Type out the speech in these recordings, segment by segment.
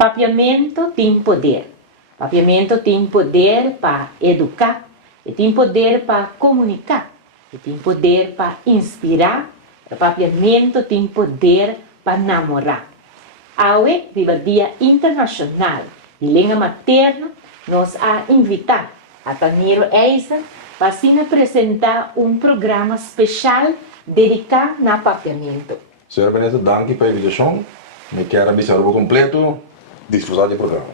Papiamento tem poder. Papiamento tem poder para educar, e tem poder para comunicar, e tem poder para inspirar, e papiamento tem poder para namorar. Hoje, viva Dia Internacional de Língua Materna, nos a invitar a Taniro Eisa para se apresentar programa especial dedicado ao papiamento. Senhora Benedita, danke pela invitação. Me quero avisar o completo, desfrutar do programa.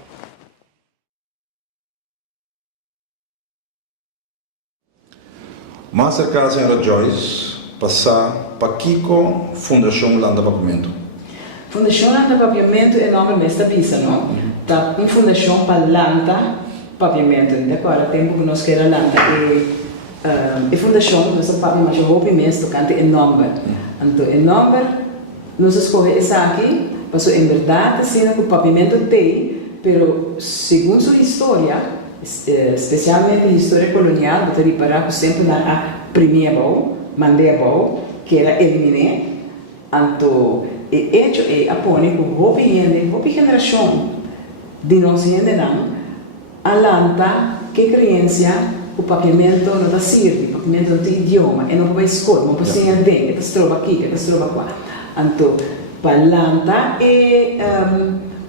Mais cerca a senhora Joyce, passar para Kiko, Fundação Landa Papiamento. Fundação Landa Papiamento é nome desta pista, não? Tá uma fundação para Landa Papiamento. Agora, tempo que nós queremos Landa e fundação, nós papiamento, mas eu vou primeiro cante em nome. Então, em nome, nós escolhemos essa aqui, porque em verdade, assim, que o papiamento tem, mas segundo sua história, especialmente a história colonial, você reparar que sempre na primeira volta, que era eliminar, então, e hecho é apone que a geração de nós gente não, alanta que criança o papiamento não dá sirve, o papiamento não tem idioma, e não pode escola, não pode ser bem, que se trova aqui, que se trova lá. Então, para alanta é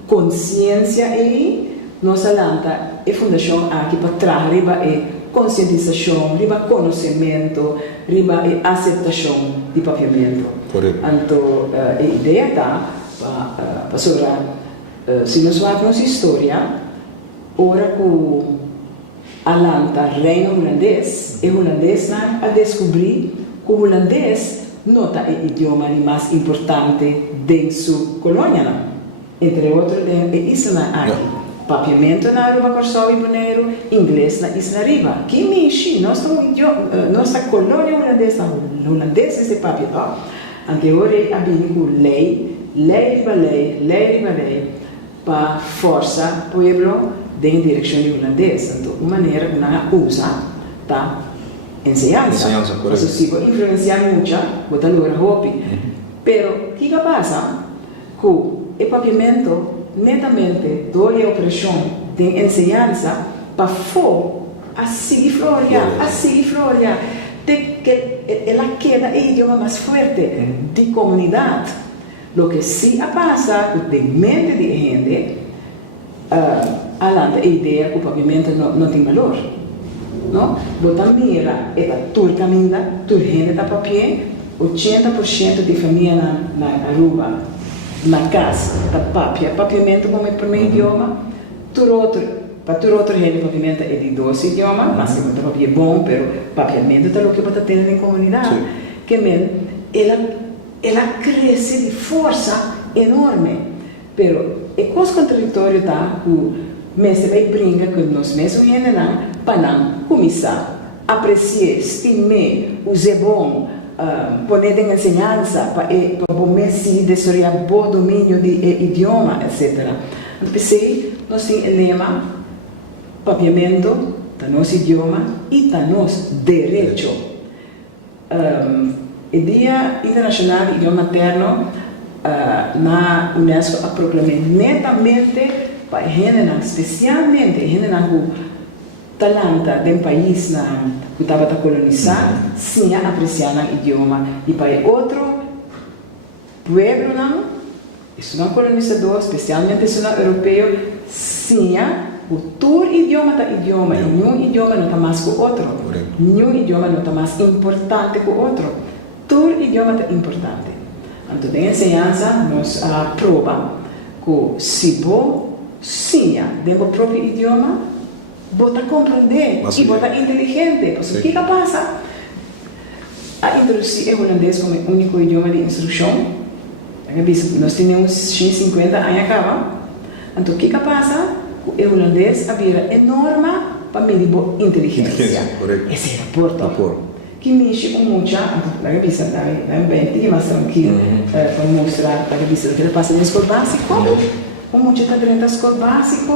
consciência e nossa alanta é fundação aqui para trás, riba é conscientização, riba conhecimento, riba é aceitação de papiamento. Correto. Então, a ideia está para sobrar, se nós falamos história, ora que a lanta reino holandês, e holandês a descobrir que o holandês não é o idioma mais importante de sua colônia, entre outros, é isla aqui. Papiamento na Aruba, Corsol e Bonaire, inglês na Isla Riva. Que mexe, nossa colônia holandesa é papiamento. Anteriormente, havia lei, para força o povo em direção de holandês. Então, uma maneira que nós usa, tá? Enseñanza, correto. Se influenciar muito, botar lugar hobby. Pero, o que passa? Que o papiamento netamente dole a opressão de enseñanza para a seguir florear, de que ela queda o idioma mais forte de comunidade. Lo que sim passa de mente de gente, a ideia que o papiamento não tem valor. Não? Botar mira é a tua caminha, tua gente da papel, 80% de família na Aruba, na casa, da papiamento como é para o meu idioma, para todo outro gente, papiamento é de 12 idiomas, mas se o papel é bom, mas papiamento é o que você tem na comunidade. Que ela cresce de força enorme, mas é coisa contraditória tá? O mestre vai brincar com nós mesmos gente não, para começar a apreciar, estimar, usar bom, poner em enseñanza para o mestre desarrollar bom domínio de idioma, etc. Então, nós temos o lema papiamento da nosso idioma e da nosso direito. O Dia Internacional do Idioma Materno na Unesco a proclamou netamente para a gente, especialmente a gente que talanta de um país que estava colonizado, sim apreciar o idioma e para outro povo não, isso não é colonizador, especialmente isso não é europeu, sim o teu idioma é idioma e nenhum idioma não está mais que o outro, nenhum idioma não está mais importante que o outro, teu idioma é importante. Então, tem enseñanza, nós prova que se você sim dentro do próprio idioma, você compreender e você é inteligente. O que passa? A introduzir o holandês como o único idioma de instrução. Nós temos 50 anos acaba. Então, o que passa? O holandês vira enorme para medir a inteligência. Esse é o rapporto. Que mexe com muita, a revista é bem mais tranquilo para mostrar a revista que passa na escola básica. Um monte de dentro da escola básica,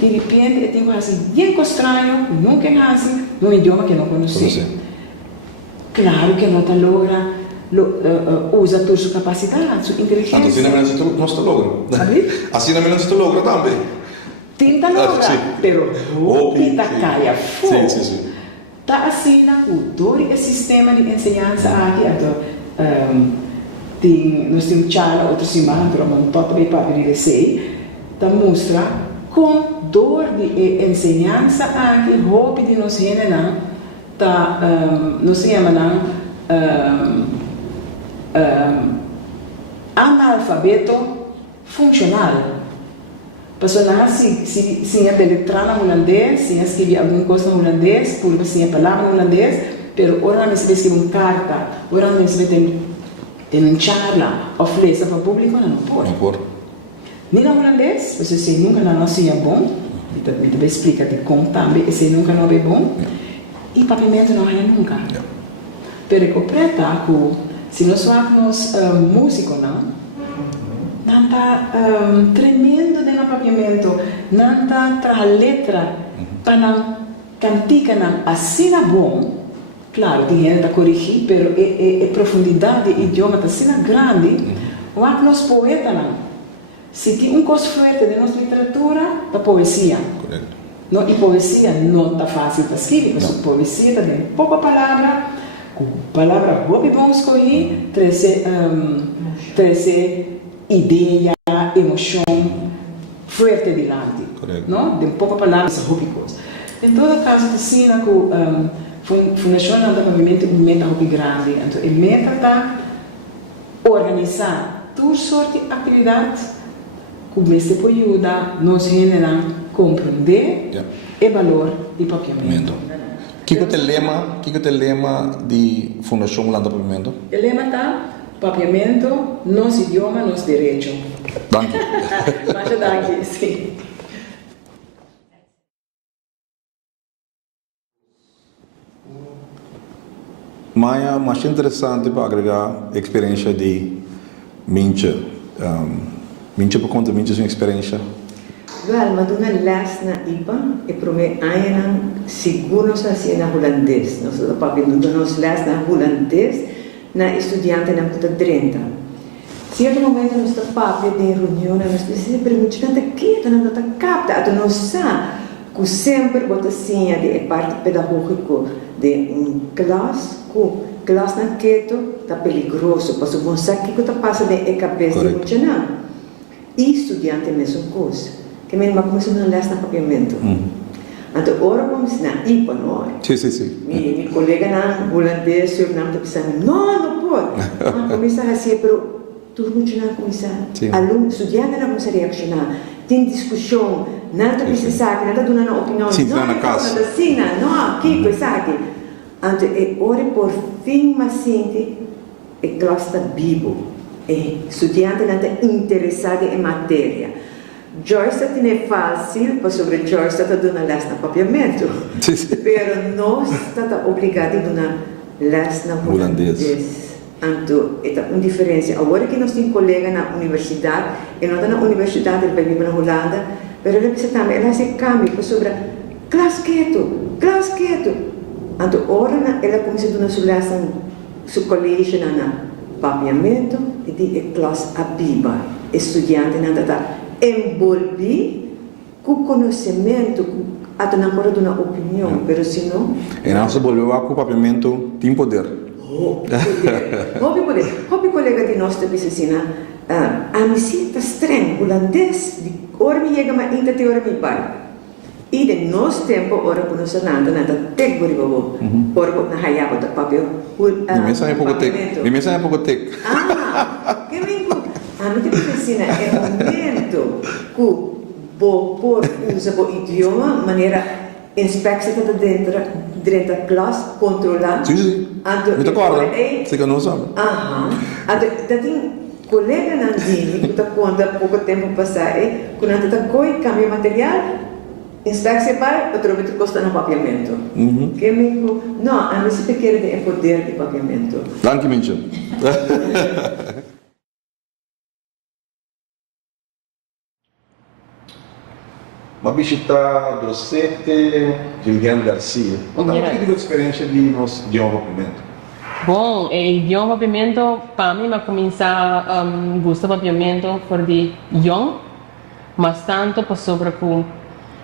de repente eu tenho assim, bem estranho, nunca assim, num idioma que não conhecia. Claro que não logra usa a sua capacidade, sua inteligência. Assim não é nosso logo. Assim não é nosso logo também. Tenta logo, pero hopi tá caia fogo. Sim. Tá assim na cultura e sistema de ensinança aqui, nós temos charla outra semana, pero não pode bem para vir sei, tá mostra com dor de ensinança aqui, hopi de nós não tá nós chama analfabeto funcional. Pessoa se é deletrar em holandês, se escrever alguma coisa em holandês, por se é palavra em holandês, pero ora não se escrever uma carta, ora não se tem uma charla, ou flecha para o público, não pode. Não pode. Nem em holandês, você se nunca não é bom, e também explica de como também, e se nunca não é bom, e papimento não é nunca. Pero eu preta que se nós somos músicos, não está tremendo de papiamento, não está tra letra para cantar assim bom. Claro, tem gente a corrigir, mas a profundidade do idioma está sendo grande. O que nós poetas não. Se tem coisa forte de nossa literatura, é poesia. Não, e poesia não está fácil de escrever, mas poesia tem pouca palavra, com palavra boa e bom escolher, 13 ideia, emoção forte delante, não? De pouca palavras rúbicos. Em todo caso, ensina que a Fundação Landa Pavimento é uma meta muito grande. Então, a meta está organizar toda sorte de atividades que o mestre pode ajudar nos a compreender o valor do papiamento. Que é o lema de Fundação Landa Pavimento? O lema está papiamento, nosso idioma, nosso direito. Danke. Mas daqui, sim. Mas mais interessante para agregar a experiência de Mincha. Mincha por conta de sua experiência. Well, mas uma les na IPA e para mim ainda seguro se assim na holandês. Nós do papi nos les na holandês na estudante na puta 30. Certo momento nós do papi de reunião nós precisamos perguntar tanta que não tá capta, a não sa que sempre bota assim de parte pedagógico de classe na quieto tá perigoso, porque você sabe que tá passa de cabeça de muito não. E estudante mesmo coisa. Que mesmo começou a ler no papiamento. Então, ora vamos na IPA, não é? Sim. Meu colega na holandês, eu não estou pensando, não pode. Começa assim, mas tudo muito não começa. Aluno, estudante não começa a reaccionar. Tem discussão, não está pensando, não está dando opinião. Sim, está na casa. Não, que coisa aqui. Então, ora por fim, mas sente, a classe está vivo. Estudante não está interessado em matéria. Joyce é fácil, porque sobre Joyce está dando les no papiamento. Mas nós estamos obrigados a dar les no holandês. Então, é uma diferença. Agora que nós temos colegas na universidade, e não está na universidade, ele vai vir na Holanda, mas ele precisa também, ela se cambia sobre classe quieto. Então, agora ela começa a dar seu colégio no papiamento, e a classe abiba. Estudante não está envolver com conhecimento, até não pode dar uma opinião, mas se não... E não se volveu a papiamento tem poder. Hobby colega de nós também assim, a mim está estranho, holandês, de hora me chega, mas ainda tem hora me pai. E de nosso tempo, hora que nós andamos, nada tek bori babo, hora que na hayaba da papel. Nimesa é pouco tek. Que mesmo? A mim tem assim, é momento que por usa o idioma, maneira inspecção dentro da classe, controlar. Sim. Me acorda? Você que não sabe. Então, tem colega na Dini, que está conta pouco tempo passar, quando está coi cambia material, inspecção vai, outro vez custa no papiamento. Que mesmo? Não, a mim se quer de poder de papiamento. Danke, Mincha. Uma visita docente Gillian Garcia. Conta um pouquinho da experiência de nosso idioma papiamento. Bom, e idioma papiamento, para mim, mas começar gostar papiamento por de young, mas tanto para sobre com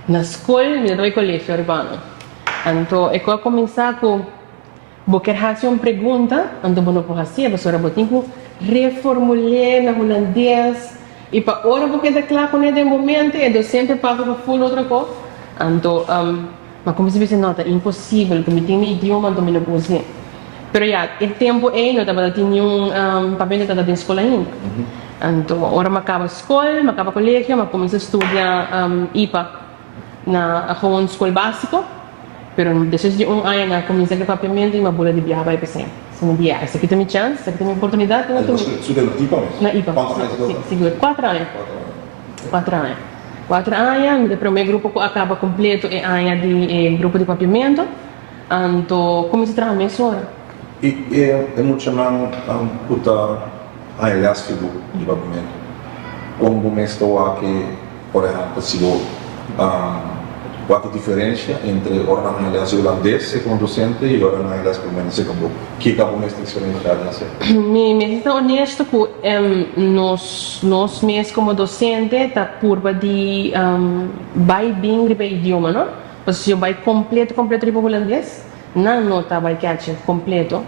na escola, no colégio urbano. Então, é quando começar com qualquer fazer uma pergunta, então não pode fazer, mas agora tem que reformular na holandês e para hora porque é claro com ele momento, é sempre para full outra coisa. Então, mas como se diz nota, impossível, como tem idioma, então não pode ser. Pero já, o tempo é, não estava tendo papel que estava na escola ainda. Então, agora me acaba a escola, me acaba o colégio, me começo a estudar IPA na gewoon escola básico. Pero depois de ano, na comecei a papiamento e uma bola de viagem vai para sempre. Se não vier, se aqui tem minha chance, se aqui tem minha oportunidade, eu estou. Você estudou no IPA mesmo? Na IPA. Quantos anos você Sim, seguro. 4 anos. 4 anos, depois o meu grupo acaba completo e ano de grupo de papiamento. Então, comecei a trabalhar mesmo hora. E é muito chamado puta aliás figo de papiamento. Como você estou aqui, por exemplo, sigo qual a diferença entre agora na aliás holandês como docente e agora na aliás permanente como que acabou nesta experiência? Me está honesto que nós mesmos como docente está curva de vai bem de idioma, não? Porque se eu vai completo de holandês, não está vai catch completo.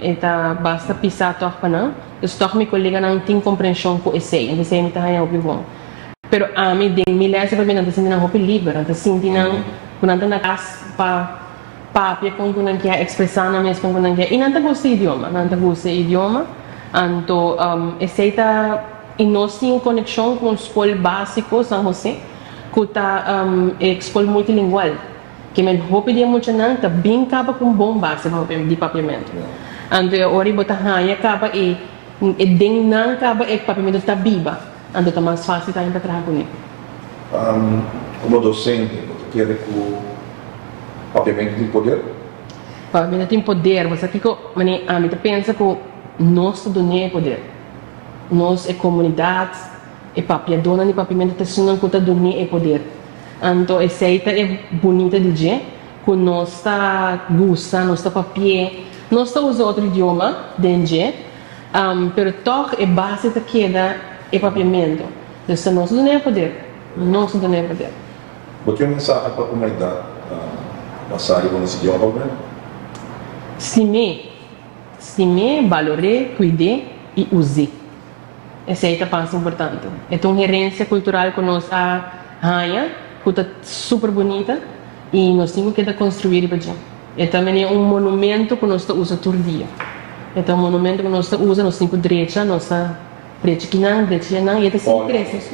Eta basta pisar toh para não. Eu me colega não tem compreensão com esse, então esse me está aí ao vivo. Pero a mim de milhares de pessoas não se não roupa livre, então se não quando na casa para papia com quando quer expressar na mesma com quando quer e não tá gosta idioma, então esse está e nós temos conexão com a escola básica São José, que tá escola multilingual, que me roupa de muito não tá bem capa com bom base de papiamento. Então ori botar raia acaba e den não acaba e papiamento tá viva. Então está mais fácil estar indo atrás com ele. Como docente, você quer que o papiamento tem poder? Papiamento tem poder, mas aqui a mim pensa que nós não é poder. Nós é comunidade, é papiadona de papiamento está sendo que não é poder. Então essa é bonita de dizer que nós está gosta, nós está papier, nós está usando outro idioma dentro, pero toch é base da queda e papiamento. Então, nós não é poder. Nós não é poder. Você tem uma mensagem para a comunidade passar com esse idioma? Se me valore, cuide e use. Essa é a parte importante. É uma herência cultural que nós a raia, que está super bonita e nós temos que construir para isso. E também é um monumento que nós usamos todo dia. É um monumento que nós usamos, nós temos direito, nossa preto que não, e até sempre cresce.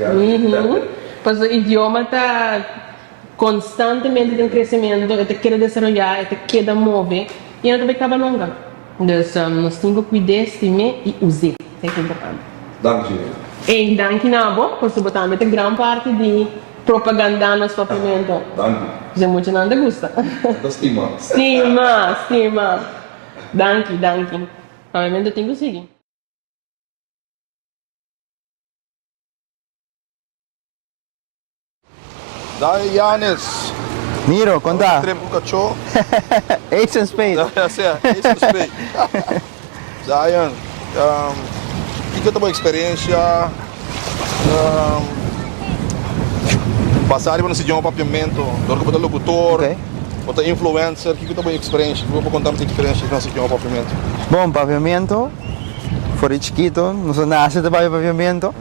Pois o idioma está constantemente em crescimento, até quer desenvolver, até quer mover, e não também acaba nunca. Então, nós temos que cuidar, estimar e usar. Isso é importante. Danke. E danke nabo, por suportar grande parte de propaganda nos papiamento. Danke. Já muito não te gusta. Estima. Estima. Danke. Papiamento tem que seguir. Dai Janis. Miro, conta. Trem com cachorro. Ace and spade. Esse é o spray. Zion, que é a tua experiência? Passar nesse idioma papiamento, dormir como locutor, como influencer, que é a tua experiência? Vou contar uma experiência nesse idioma papiamento. Bom, papiamento. Fora chiquito, nós nascemos de papiamento.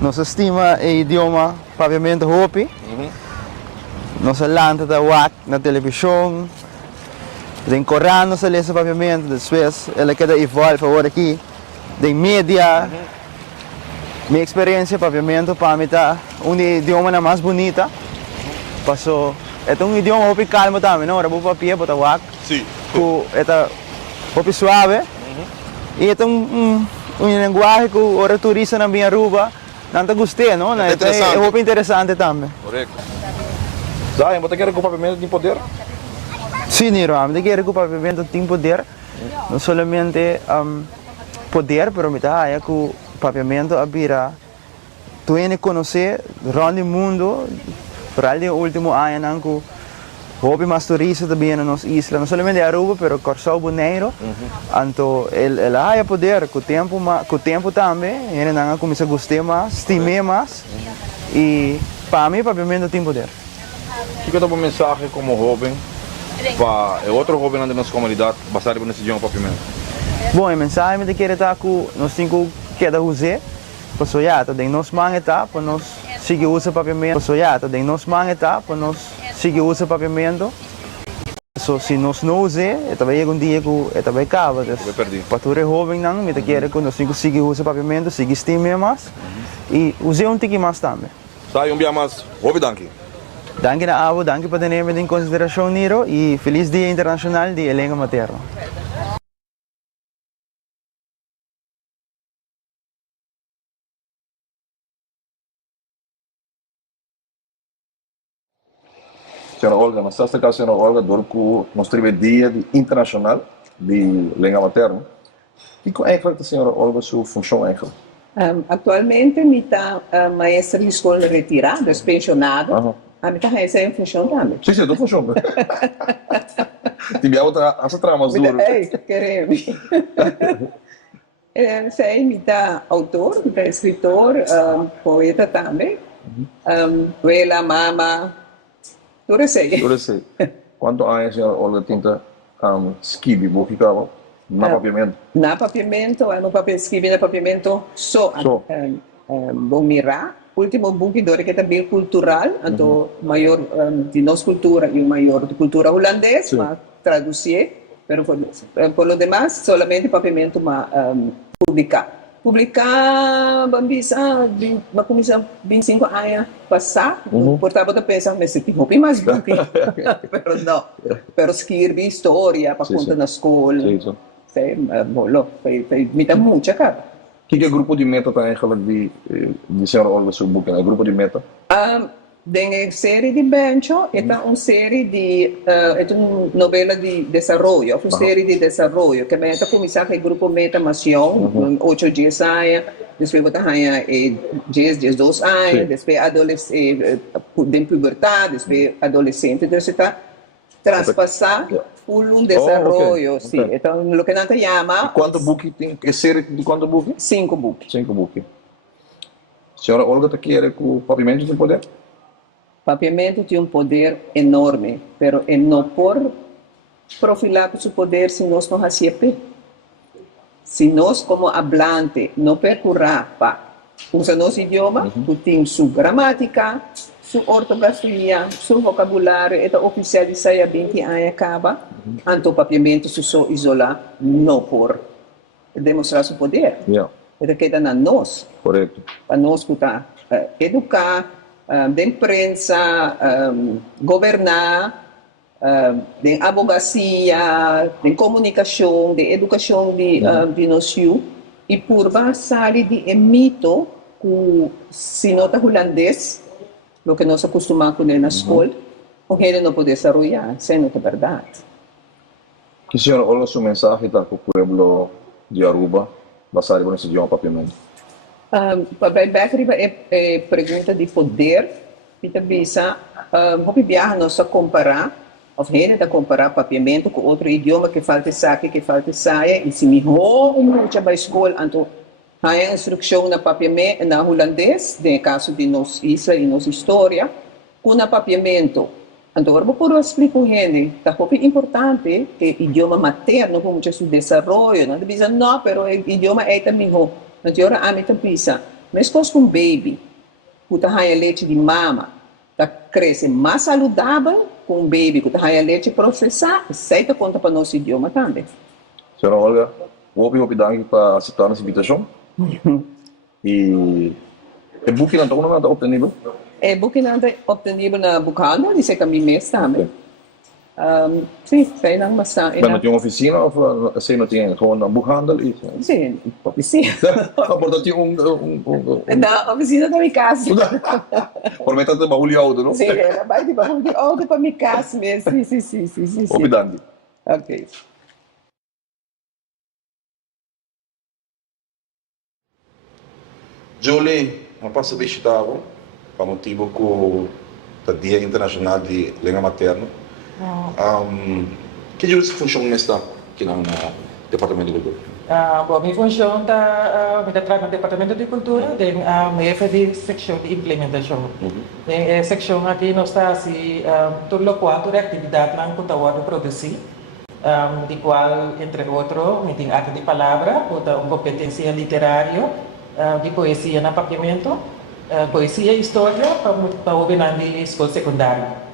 Nós estima o idioma papiamento hopi. Nós lanta da WAC na televisão. Tem correndo nós lê papiamento, depois ela queda evolve agora aqui. Tem mídia. Minha experiência papiamento para mim tá idioma mais bonita. Passou é um idioma hopi calmo também, não? Era bom papia, bota WAC. Sim. É hopi suave. E é um linguagem que o turista na minha rua não gostei, não? É interessante também. Correto. Zion, você quer que o papiamento tenha poder? Sim, Niro, eu quero que o papiamento tenha poder. Não somente poder, mas que o papiamento abrirá. Tu conhecer o mundo, para o último ano, Hopi mais turistas também na nossa isla, não somente Aruba, pero Corsau Bonaire. Então, ele há poder, com o tempo também, ele não começa a gostar mais, estimar mais. E para mim, papiamento tem poder. O que é uma mensagem como jovem para outro jovem na nossa comunidade, basado nesse idioma papiamento? Bom, a mensagem que eu quero estar com nós temos que usar, para sonhar, tem nós mãos para nós seguir usar papiamento, para sonhar, tem nós mãos para nós seguir usar papiamento. Se nós não usamos, talvez um dia que talvez acaba. Para tu jovem não, eu quero que nós temos que seguir usar papiamento, seguir estimar mais e usar um pouquinho mais também. Sai dia mais, jovem danke. Danke na abo, danke por ter em consideração Niro e feliz Dia Internacional de Língua Materna. Senhora Olga, mas esta casa, senhora Olga, dorco nós temos Dia Internacional de Língua Materna. E qual é a senhora Olga sua função eigenlijk? Atualmente, me está maestra de escola retirada, pensionada. A minha essa é em função também. Sim, sim, função. Tive outra trama dura. Queremos. Sei, me está autor, me está escritor, poeta também. Vela, mama, tudo sei. Tudo sei. Quanto a senhora Olga tenta escrever, vou ficar na papiamento? Na papiamento, no papel escrever na papiamento só. Vou mirar. Último book que é também cultural, então maior de nossa cultura e o maior de cultura holandesa, mas traduzir, mas por lo demás, solamente papiamento mas publicar. Publicar, bambisa, começar 25 anos passar, portava de pensar, mas se tem mais book, mas não, pero escrever história para contar na escola, sei, bolo, me dá muita cara. O que é o grupo de meta tá eigenlijk de senhora Olga seu book? O grupo de meta? Tem série de Bencho, é uma série de novela de desenvolvimento, uma série de desenvolvimento que meta começar com o grupo meta mação, 8 dias anos, depois botar 10, 12 anos, depois adolescente, de pubertade, depois adolescente, então você está transpassar por desenvolvimento, sim. Então, o que nós chama... Quanto book tem? É série de quanto book? 5 books. 5 book. Senhora Olga está querendo que o papiamento tem poder? Papiamento tem um poder enorme, mas não por profilar seu poder se nós não fazemos. Se nós, como hablante, não percurar para usar nosso idioma, tem sua gramática, sua ortografia, seu vocabulário, é oficial de saia 20 anos acaba, então o papiamento se só isolar, não por demonstrar seu poder. Ele queda na nós. Correto. Para nós escutar, educar, de imprensa, governar, de advocacia, de comunicação, de educação de nós, e por base de mito que se nota holandês, o que nós acostumamos com ele na escola, com ele não pode desarrollar, sendo que é verdade. Que senhora Olga sua mensagem para o povo de Aruba, basado nesse idioma papiamento? Para Beckery é pergunta de poder, e também vamos viajar nós a comparar, ou gente a comparar papiamento com outro idioma que falta saque, que falta saia, e se me muito para a escola, então há instrução na papiamento, na holandês, no caso de nossa isla e nossa história, com o papiamento. Então, agora vou explicar com gente, é importante que o idioma materno, como se desenvolve, não diz não, mas o idioma é também então, agora a mim pensa, mas com um baby, que está leite de mama, está cresce mais saudável com um baby que está leite processada, aceita conta para nosso idioma também. Senhora Olga, vou pedir para aceitar essa invitação. E o book não está obtenido? O book não está obtenido na Bucano, disse que a mim mês também. Sim, sei não, mas Mas não tem uma oficina ou assim não tem uma bookhandel? Sim, oficina. Portanto, tem Na oficina da minha casa. Prometendo de baú de auto, não? Sim, ela vai de baú de auto para minha casa mesmo. Sim. Obrigado. Ok. Julie, uma passa visitava para motivo com o Dia Internacional de Língua Materna. Que Julie função nesta aqui no Departamento de Cultura? Bom, minha função está no Departamento de Cultura, tem a meia de secção de implementação. Tem a secção aqui nós está assim, todo o quadro de atividade na computadora produzir, de qual entre outros, tem arte de palavra, outra competência literária, de poesia na papiamento, poesia e história para o na escola secundária.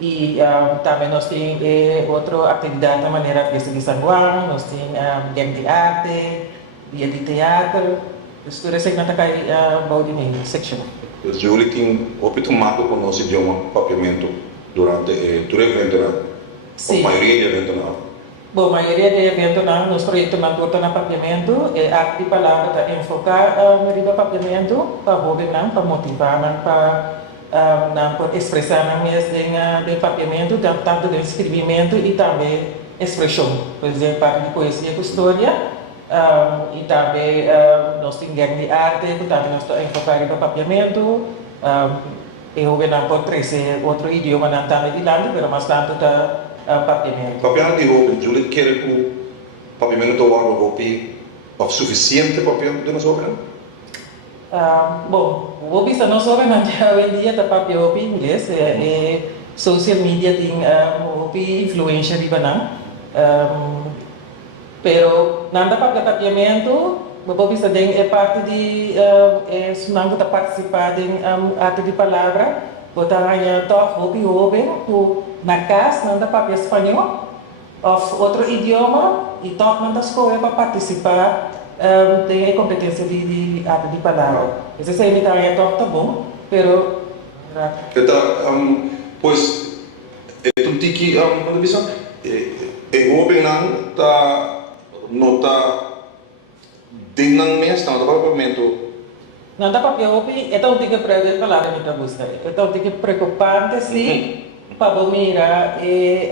E também nós temos outra atividade da maneira festa de São João, nós temos game de arte, dia de teatro, tudo isso aí não está cai balde em section. Julie tem optado com o nosso idioma papiamento durante todo o evento, Sim. A maioria de evento não. Bom, a maioria de eventos nos projetos não torta na papiamento, arte de palavra está enfocar no papiamento para jogar, para motivar, para expressar na mesa de papiamento, tanto de escrevimento e também expressão. Por exemplo, parte de poesia e história, e também nós temos game de arte, que também nós estamos enfocados no papiamento, e o não pode trazer outro idioma não também de lá, mas tanto está papiamento. Papiamento de roupa, Julie quer que o papiamento do ar roupa é suficiente papiamento de nós roupa? Bom, o hobby não só hoje em dia está para o inglês, social media tem hobby influencer di banang, pero nanda para papiamento, o bisa deng parte de sunang kita participar deng arte de palavra, botar hanya toh hobby na casa nanda para espanhol, of outro idioma e toh nanda escola para participar tem a competência de arte de palavra. Esse aí está aí tá bom, pero pois um tiki quando bisa hobby não tá nota dinang mês não papiamento. Não dá para hobby, então tem que aprender a palavra que busca. Então tem que preocupar se para mirar e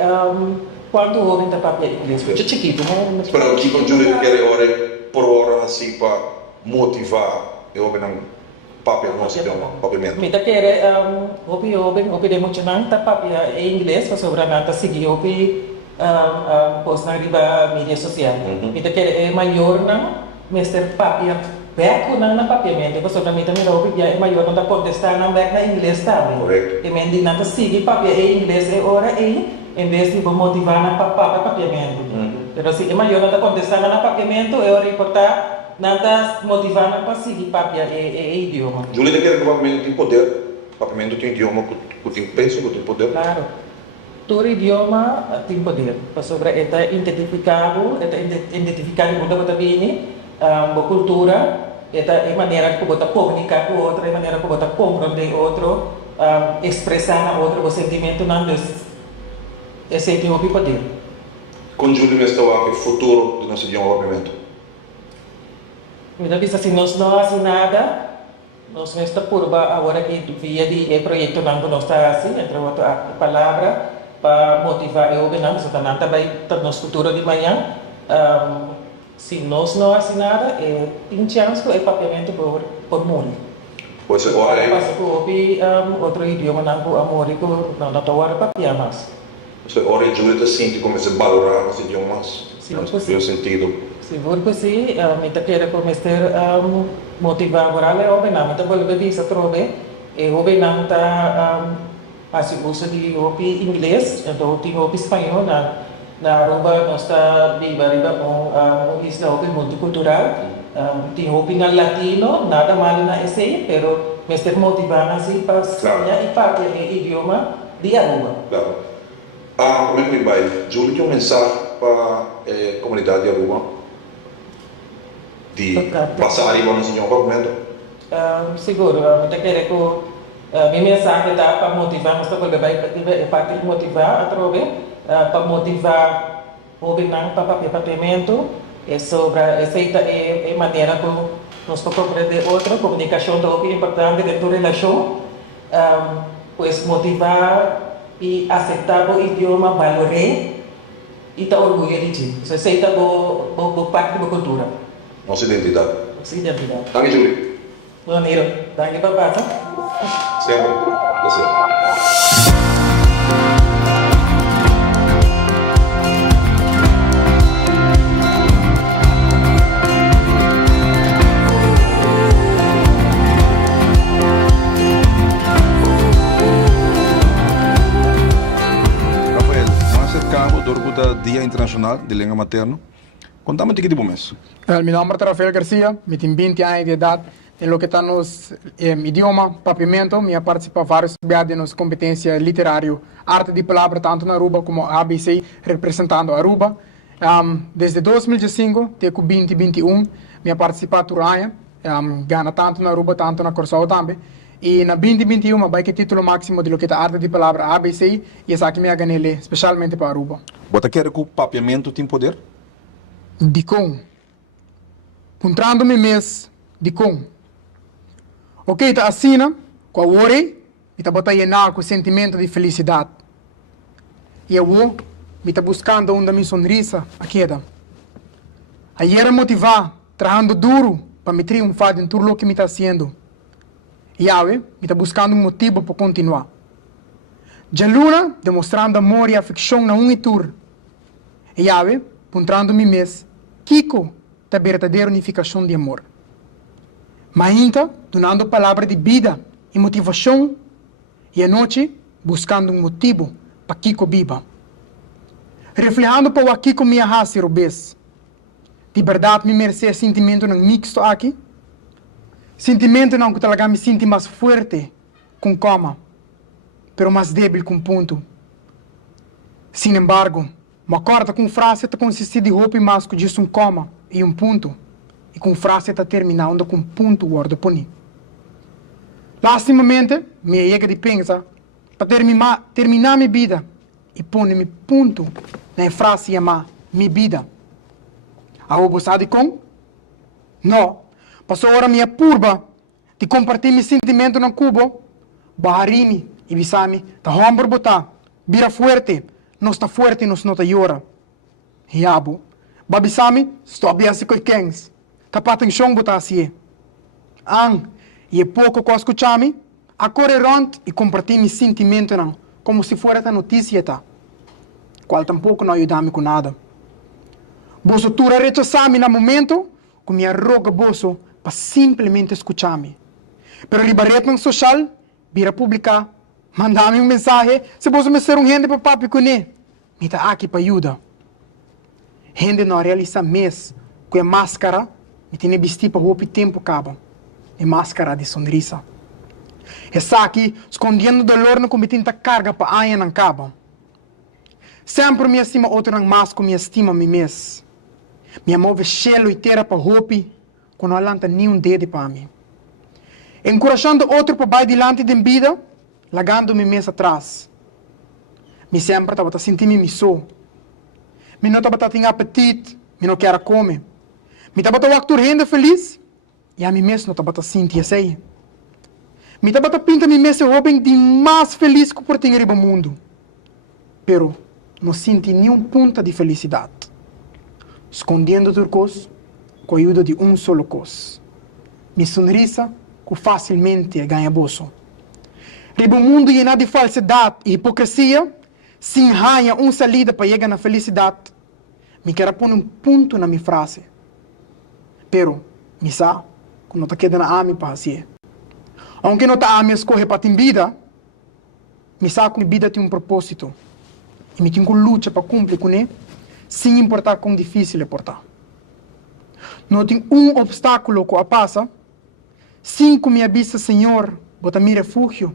quanto hobby está para inglês. Muito chiquito, não? Para o que o Júlio quer hora por hora assim para motivar eu não papiamento. Mita quer hobby de muito não tá papia em inglês para sobrar não tá seguir hobby post na riba mídia social. Mita quer maior não, mister papia back na papiamento, para sobrar mita mira hobby é maior não tá contestar não back na inglês também. Correto. E mendi não tá seguir papia em inglês é hora em vez de motivar na papiamento. Pero se é maior não tá contestar na papiamento é hora importar nada motivando para seguir papia e idioma. Júlia quer que o papiamento tem poder, papiamento tem idioma que tem peso, que tem poder. Claro, todo idioma tem poder. Para sobre é identificado quando você vem, a cultura, é maneira que você comunicar com outro, é maneira que você compreender outro, expressar na outro o sentimento não esse tem o poder. Com Júlia está o futuro do nosso idioma papiamento. Muitas vezes assim nós não fazemos nada, nós não estamos por agora que via de projeto não nós está assim, entre outra palavra para motivar eu não, se não também no nosso futuro de manhã, se nós não fazemos nada, tem chance que o papiamento por morrer. Pois é, hora Passa por outro idioma não por amor e por não está hora papiar mais. Pois é, hora Júlia está sente começa a valorar os idiomas, no sentido. Se for sim, mita quer começar a motivar agora é o não, mita volta de se trove, e o não está faz uso de hobby inglês, então tem hobby espanhol na Aruba nós está viva com isla hobby multicultural, tem hobby na latino, nada mal na esse, pero me está motivando assim para ensinar e parte o idioma de Aruba. Claro. Como é que vai? Júlia tem mensagem para a comunidade de Aruba? De passar aí no senhor papiamento? Seguro, eu quero que minha mensagem está para motivar, nós estamos para motivar a trove, para motivar o governo para papiamento, é sobre essa é maneira que nós podemos compreender outra comunicação é importante dentro da relação, pois motivar e aceitar o idioma, valorar e estar orgulho de ti. Isso aceita a parte da cultura. Nossa identidade. Nossa identidade. Danke, Júlia. Bonito. Danke, papá. Sempre. Você. cabo durante o Dia Internacional de Língua Materna. Contame aqui de mês. Mi nome é Rafael Garcia, me tenho 20 anos de idade. Em lo que está nos idioma, papiamento, me participa vários viagens nas competências literárias, arte de palavra, tanto na Aruba como ABC, representando a Aruba. Desde 2005 até 2021, me participa do Raya, ganha tanto na Aruba, tanto na Corsau também. E na 2021, vai que título máximo de lo que está arte de palavra ABC, e essa aqui me ganhei especialmente para Aruba. Você quer que o papiamento tem poder? De com. Encontrando-me mês de com. Ok, está assina com a worry, e está botando llenar com o sentimento de felicidade. E eu me está buscando uma minha sonrisa aqui. Ayer motivar, trabalhando duro para me triunfar em tudo o que me está fazendo. E eu me está buscando um motivo para continuar. Já Luna demonstrando amor e afeição na unitur. E eu, encontrando-me mês, Kiko, da verdadeira unificação de amor. Mainta, donando palavra de vida e motivação, e a noite, buscando um motivo para Kiko viva. Reflejando para o Kiko minha raça robês. De verdade, me merece sentimento não mixto aqui. Sentimento não que talaga me sinto mais forte com coma, pero mais débil com ponto. Sin embargo, uma corda com frase está consiste de roupa e mais que diz coma e ponto. E com frase está terminando com ponto guarda poni. Lastimamente, me chega de pensar para terminar minha vida e pôr-me ponto na frase chamada minha vida. A obosade com? Não. Passou a hora minha purba de compartilhar meu sentimento no cubo. Baharimi e bisami, ta hombro botar, vira fuerte, não está forte, não está llora. Hiabo, babisami, estou bem assim com quens. Tapat ang siyong butasi. Ang, e pouco que escuchami, a correront e compartilhar meu sentimento não, como se fosse a notícia tá. Qual tampouco não ajuda-me com nada. Boso tura rechazar-me no momento, com minha roga boso, para simplesmente escuchar-me. Pero libaret ng social, vira publicar, mandar-me um mensagem, se boso me ser gente para papi com ele, me tá aqui para ajuda. Gente não realiza mês, com a máscara, e tem vestir para roupa e tempo acaba. É máscara de sonrisa. Essa aqui, escondendo dolor no como tinta carga para aia não acaba. Sempre me estima outro não mais como me estima me mês. Me move chelo e terra para roupa, quando não alanta nenhum dedo para mim. Encorajando outro para baixo delante de vida, lagando-me mês atrás. Me sempre estava sentindo me sou. Me não estava tendo apetite, me não quero comer. Me estava tendo renda feliz, e a mim mesmo não estava sentindo isso aí. Me estava pinta me mesmo roupa de mais feliz que por ter no mundo. Pero não senti nenhum ponto de felicidade. Escondendo tudo coisa, com a ajuda de solo coisa. Me sonrisa, que facilmente ganha bolso. Ribo mundo lleno de falsidade e hipocrisia, sem ganha salida para chegar na felicidade. Me quero pôr ponto na minha frase. Pero, me sabe, que não está quedando a mim para assim. Aunque não está a mim escolher para ter vida, me sabe que minha vida tem propósito. E me tenho que lutar para cumprir com ele, sem importar quão difícil é portar. Não tem obstáculo que a passa, sem que me avisa, Senhor, bota me refúgio,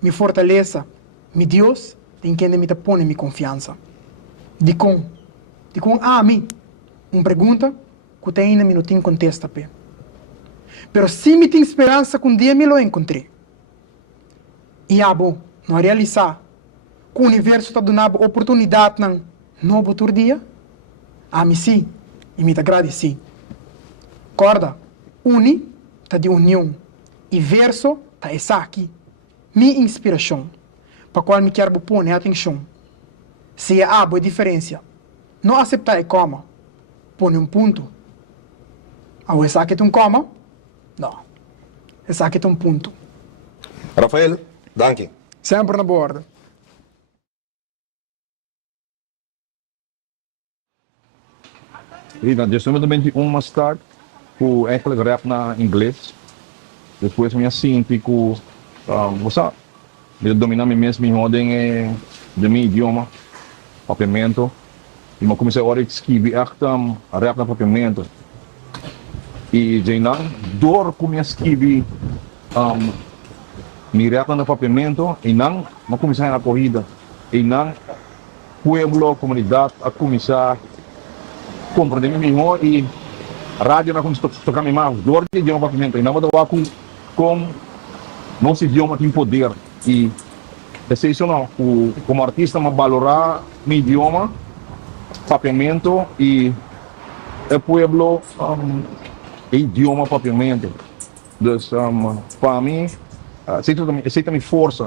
me fortaleza, me Deus, tem quem me põe minha confiança. De com a mim, uma pergunta que ainda me não tem contesta, pe. Pero se me tem esperança que um dia me lo encontrei. E abo, não realizar, que o universo está dando oportunidade num novo outro dia, a mim sim, e me agradeci. Corda, uni, está de união, e verso, está essa aqui, minha inspiração, para qual me quero pôr atenção. Se a boa diferença, não aceitar como, põe ponto. Ou essa aqui tem coma? Não. Essa aqui tem ponto. Rafael, danke. Sempre na borda. E na 2021 mais tarde, com eigenlijk rap na inglês. Depois me senti que você me domina mesmo em ordem de meu idioma. papiamento. E eu comecei a escrever rap na papiamento. E já não, dor começa a escrever mi rap na papiamento, e não, eu comecei na corrida. E não, pueblo, comunidade, a começar a compreender melhor e a rádio não começou a tocar mais dor de idioma papiamento. E não vou dar com nosso idioma tem poder. E é isso não, como artista, eu valorar meu idioma, papiamento e o pueblo, idioma papiamento. Então, para mim, aceita minha força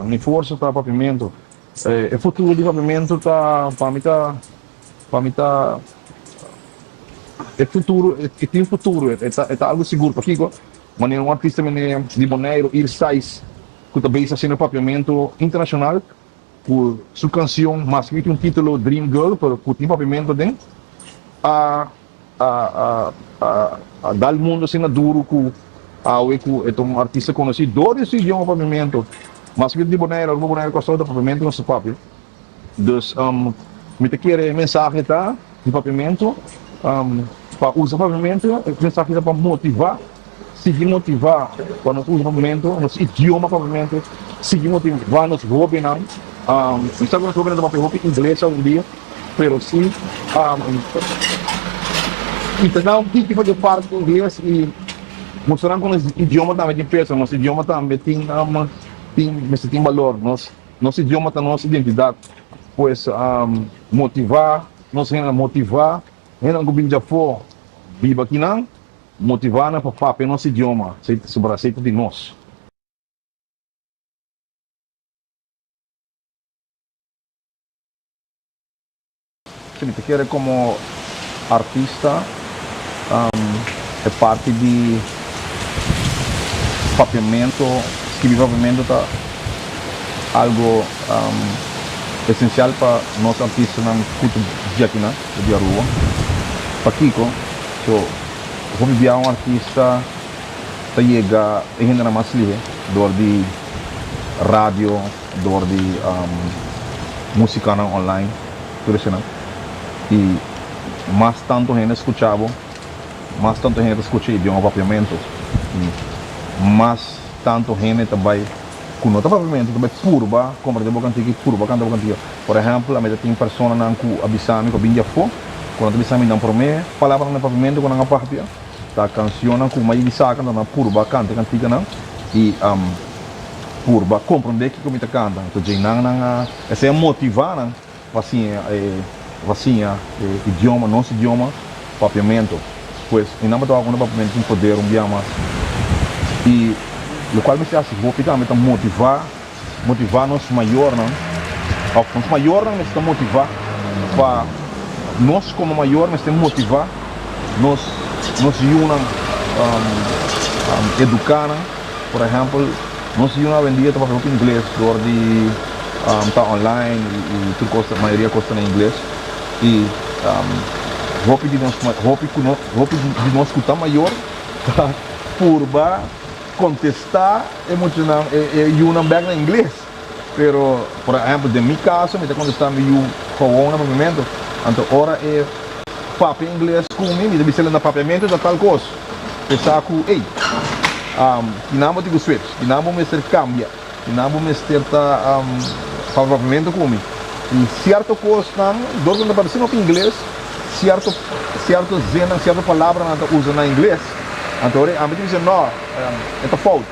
para papiamento. O futuro de papiamento para mim é futuro, tem futuro, é algo seguro. Porque quando um artista de Bonaire, ele sai, que também está sendo papiamento internacional, por sua canção, mas que tem um título Dream Girl, por tem papiamento dentro, a dar mundo assim duro com é um artista conhecido desse idioma papiamento, mas que de Bonaire gostou do papiamento no seu papel. Então, me te quer mensagem tá de papiamento, para usar papiamento, mensagem para motivar. Seguir motivar quando usa papiamento, nosso idioma papiamento, seguir motivar nos hobby não. Estamos nos hobby não hobby inglês um dia, mas sim, então que fazer parte do inglês e mostrar que nosso idioma também tem peso, nosso idioma também tem valor, nosso idioma tem nossa identidade, pois motivar, não já for viva aqui não. Motivar para papel nosso idioma, sobre aceito de nós. Se você quer como artista, é parte de papiamento, escrever papiamento tá algo essencial para nós artistas na cultura de aqui, né, de rua. Para Kiko, vou enviar um artista que chega ainda mais livre, dor de rádio, dor de música online, tudo isso, né? E mais tanto gente escutava, mais tanto gente escuta idioma papiamento, mais tanto gente também com nota papiamento, também purba, como de boca antiga, purba, canta boca antiga. Por exemplo, a minha tem pessoa na que avisame que vinha fora, quando avisame não por mim, palavra no papiamento quando não papia. Tá canção com mais de saca na purba canta cantiga não e purba compreender que como está canta então já não essa é motivar não assim idioma nosso idioma papiamento pois e não botar algum papiamento tem poder mais e o qual me se assim vou ficar então motivar nosso maior não nosso maior não está motivar para nós como maior mas tem motivar nos unam educar, por exemplo, nós unam vendia para falar inglês, dor de tá online e tudo costa, a maioria costa em inglês e roupa de nós escutar maior, purba contestar emocional e unam bem em inglês, pero por exemplo, de meu caso, me está contestando eu com um movimento, então ora é papo em inglês comigo, deve ser na papiamento da tal coisa. Pensar que, ei, não vou ter que switch, não vou me ser cambia, não vou me ser papiamento comigo. E certa coisa, dor quando aparece no inglês, certa palavra não usa na inglês, então a mim diz não, é falta.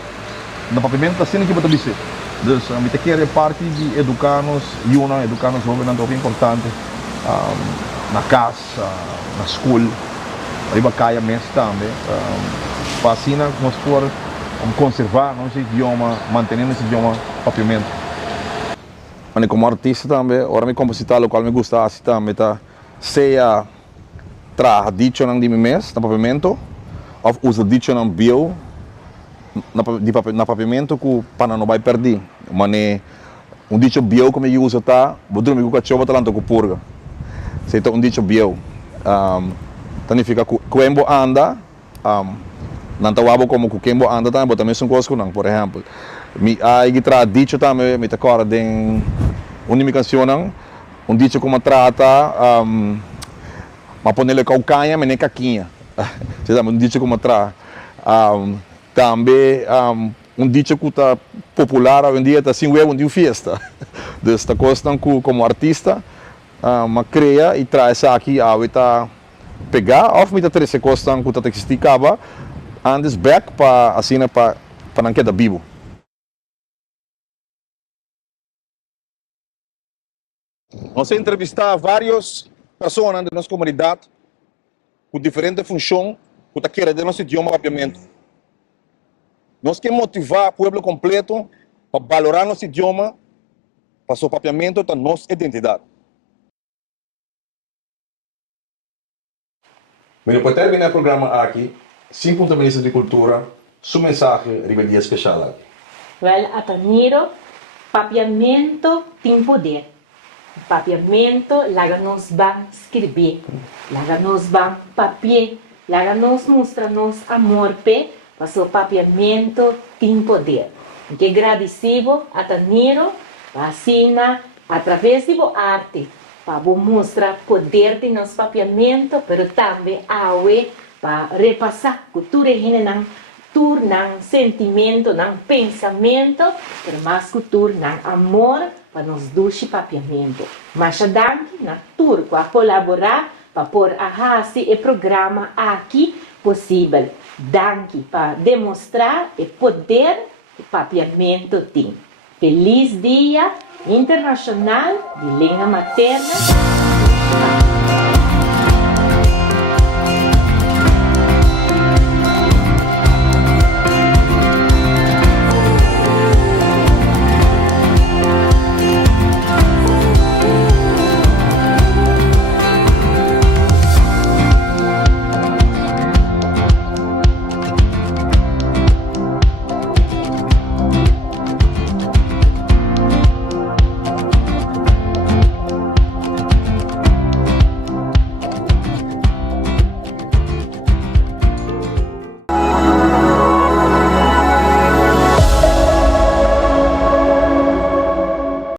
No papiamento está sendo que eu dizer. Então, a mim quer parte de educar-nos, educar-nos, é importante. Na casa, na escola, aí caia mesmo também, para assim nós podemos conservar nosso idioma, manter esse idioma papiamento. Como artista também, ora me compositar, o qual me gusta assim também, tá? Seja tradição de mim mesmo, no papiamento, ou usa tradição bio, na papiamento, que para não vai perder. Mas dicho bio como eu uso, tá? Vou dormir com o cachorro, tá lá com purga. Se é dicho bio, significa que quando anda, não tawabo como que quando anda também, também são coisas não, por exemplo, me aí que dicho também, me te acorda de uma canção dice como trata ma ponele caucanha, mas nem caquinha. Dice como trata. Também dice que está popular hoje em dia está assim de uma festa. Então, esta coisa como artista, mas cria e traz aqui a pegar, ou me trazer essa coisa que está existicava, antes back para assim para não quedar vivo. Nós entrevistamos várias pessoas da nossa comunidade com diferentes funções que querem de nosso idioma papiamento. Nós queremos motivar o povo completo para valorar nosso idioma, para o papiamento da nossa identidade. Bem, para terminar o programa aqui, 5 pontos de ministro de Cultura, sua mensagem de especial aqui. Well, ataniro, papiamento tem poder. Papiamento, laga nos ban escrever, laga nos ban papel, laga nos mostra nos amor pe, mas o papiamento tem poder. Que agradecido a Taniro, vacina, através de arte, para mostrar o poder de nosso papiamento, mas também para repassar cultura e não tornar sentimento, não pensamento, mas mais cultura, não amor, para nos duche papiamento. Mas danke na turco a colaborar para pôr a raça e programa aqui possível. Danke para demonstrar o poder que o papiamento tem. Feliz Dia Internacional de Língua Materna.